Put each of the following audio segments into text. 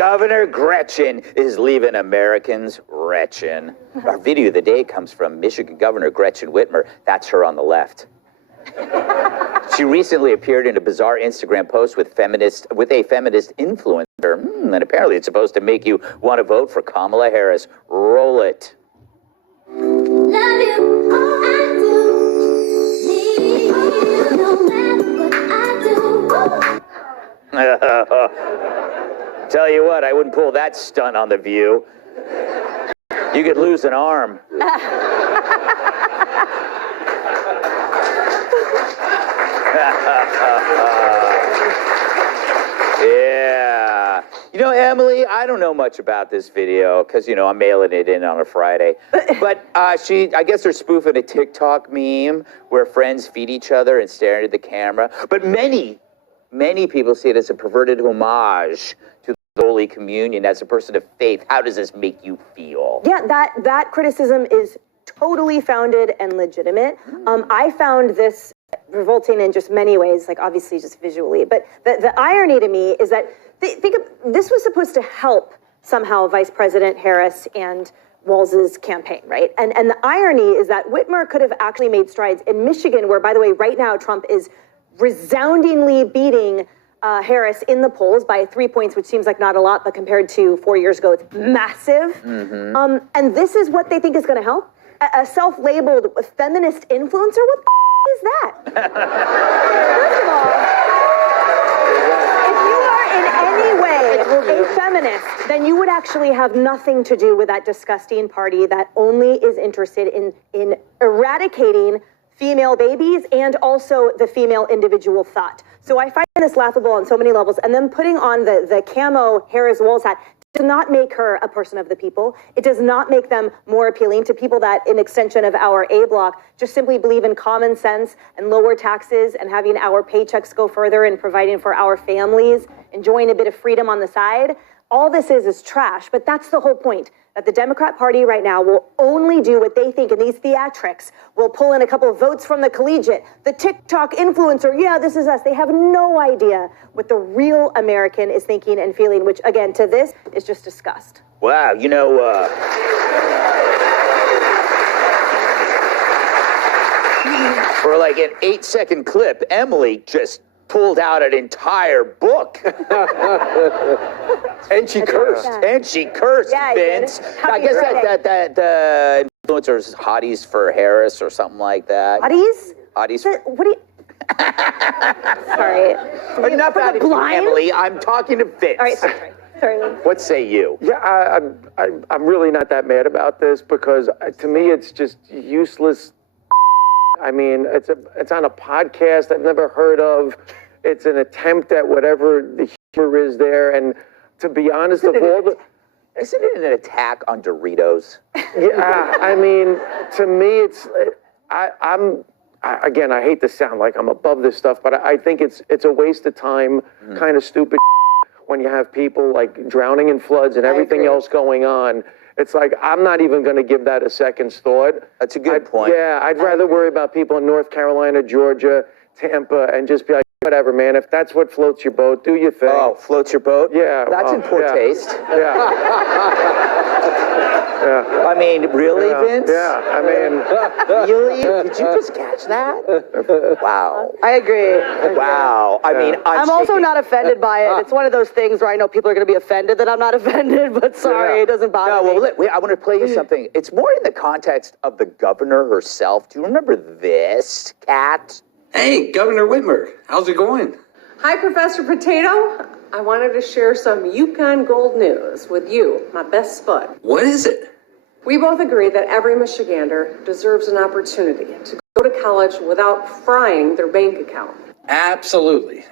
Governor Gretchen is leaving Americans retching. Our video of the day comes from Michigan Governor Gretchen Whitmer. That's her on the left. She recently appeared in a bizarre Instagram post with a feminist influencer, and apparently it's supposed to make you want to vote for Kamala Harris. Roll it. Love you, oh I do. Need you, no matter what I do. Tell you what, I wouldn't pull that stunt on The View. You could lose an arm. Yeah. You know, Emily, I don't know much about this video because, you know, I'm mailing it in on a Friday. But I guess they're spoofing a TikTok meme where friends feed each other and stare at the camera. But many people see it as a perverted homage to the Holy Communion as a person of faith. How does this make you feel? Yeah, that criticism is totally founded and legitimate. I found this revolting in just many ways, like obviously just visually. But the irony to me is that this was supposed to help somehow Vice President Harris and Walz's campaign, right? And the irony is that Whitmer could have actually made strides in Michigan, where, by the way, right now Trump is resoundingly beating Harris in the polls by 3 points, which seems like not a lot, but compared to 4 years ago, it's massive. Mm-hmm. And this is what they think is going to help? A self-labeled feminist influencer? What the is that? First of all, if you are in any way a feminist, then you would actually have nothing to do with that disgusting party that only is interested in eradicating female babies and also the female individual thought. So I find this laughable on so many levels. And then putting on the camo Harris-Walz hat does not make her a person of the people. It does not make them more appealing to people that, in extension of our A block, just simply believe in common sense and lower taxes and having our paychecks go further and providing for our families, enjoying a bit of freedom on the side. All this is trash, but that's the whole point, that the Democrat Party right now will only do what they think in these theatrics. Will pull in a couple of votes from the collegiate, the TikTok influencer, yeah, this is us. They have no idea what the real American is thinking and feeling, which, again, to this is just disgust. Wow, you know, for like an 8-second clip, Emily just pulled out an entire book. And she cursed. And she cursed, yeah, Vince. I guess that the influencers hotties for Harris or something like that. Hotties? Hotties. What do you... Sorry. Enough out of you, Emily. I'm talking to Vince. All right, sorry. What say you? Yeah, I'm really not that mad about this because to me it's just useless. I mean, it's on a podcast I've never heard of. It's an attempt at whatever the humor is there, and to be honest, of all the... Isn't it an attack on Doritos? Yeah, I mean, to me, it's... Again, I hate to sound like I'm above this stuff, but I think it's a waste of time, kind of stupid when you have people like drowning in floods and everything else going on. It's like, I'm not even going to give that a second's thought. That's a good point. Yeah, I'd rather worry about people in North Carolina, Georgia, Tampa, and just be like, whatever, man. If that's what floats your boat, do your thing. Oh, floats your boat? Yeah. That's in poor taste. Yeah. Yeah. I mean, really, Vince? Yeah, I mean... Really? Did you just catch that? Wow. I agree. Wow. I mean, I'm also not offended by it. It's one of those things where I know people are going to be offended that I'm not offended, but sorry, it doesn't bother me. Well, I want to play you something. It's more in the context of the governor herself. Do you remember this, Kat? Hey, Governor Whitmer, how's it going? Hi, Professor Potato. I wanted to share some Yukon Gold news with you, my best spud. What is it? We both agree that every Michigander deserves an opportunity to go to college without frying their bank account. Absolutely.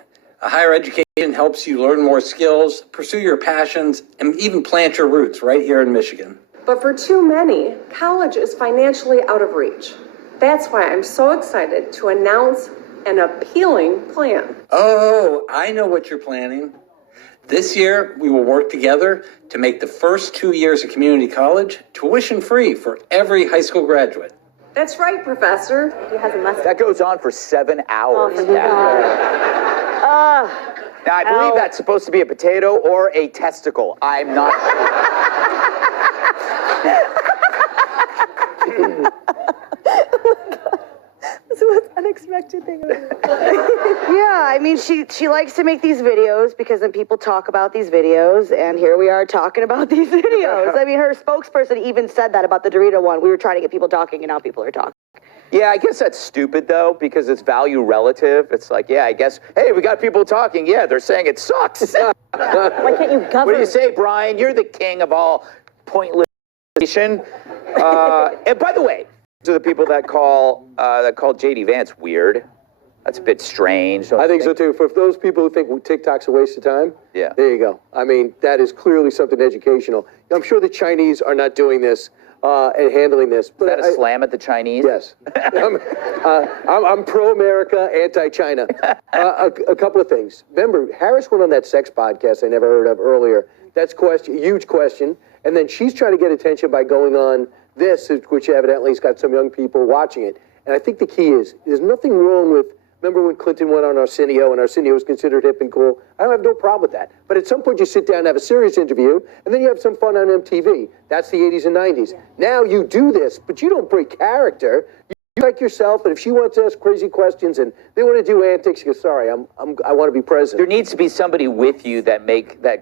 A higher education helps you learn more skills, pursue your passions, and even plant your roots right here in Michigan. But for too many, college is financially out of reach. That's why I'm so excited to announce an appealing plan. Oh, I know what you're planning. This year, we will work together to make the first 2 years of community college tuition-free for every high school graduate. That's right, Professor. He has a mustache. That goes on for 7 hours. Oh, Now, I believe that's supposed to be a potato or a testicle. I'm not This is the most unexpected thing I've ever done. Yeah, I mean, she likes to make these videos because then people talk about these videos, and here we are talking about these videos. I mean, her spokesperson even said that about the Dorito one. We were trying to get people talking, and now people are talking. Yeah, I guess that's stupid, though, because it's value relative. It's like, yeah, I guess, hey, we got people talking. Yeah, they're saying it sucks. Why can't you govern? What do you say, Brian? You're the king of all pointless. And by the way, to the people that call JD Vance weird, that's a bit strange. I think so too. For those people who think TikTok's a waste of time, Yeah. there you go. I mean, that is clearly something educational. I'm sure the Chinese are not doing this and handling this. But Is that a slam at the Chinese? Yes. I'm pro-America, anti-China. A couple of things. Remember, Harris went on that sex podcast I never heard of earlier. That's huge question. And then she's trying to get attention by going on this, which evidently has got some young people watching it. And I think the key is, there's nothing wrong with, remember when Clinton went on Arsenio and Arsenio was considered hip and cool? I don't have no problem with that. But at some point you sit down and have a serious interview, and then you have some fun on MTV. That's the 80s and 90s. Now you do this, but you don't break character. You like yourself, and if she wants to ask crazy questions and they want to do antics, you go, sorry, I want to be There president. needs to be somebody with you that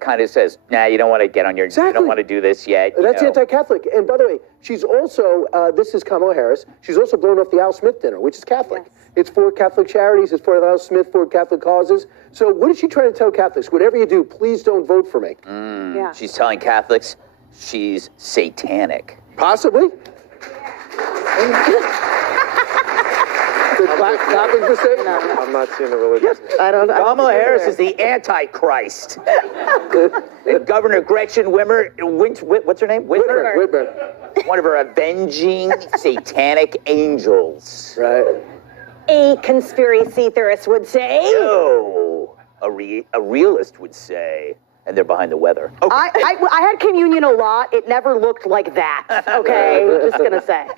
kind of says, nah, you don't want to get on your, you Exactly. don't want to do this yet. you That's know. anti-Catholic. And by the way, she's also, this is Kamala Harris, she's also blown off the Al Smith dinner, which is Catholic. Yes. It's for Catholic charities, it's for Al Smith, for Catholic causes. So what is she trying to tell Catholics? Whatever you do, please don't vote for me. Yeah. She's telling Catholics she's satanic. Possibly. Catholics would say? I'm not seeing the religious. I don't. Kamala Harris is the Antichrist. And Governor Gretchen Whitmer, what's her name? Whitmer. One of her avenging satanic angels. Right. A conspiracy theorist would say. No, a realist would say. And they're behind the weather. Okay. I had communion a lot. It never looked like that. Okay, just gonna say.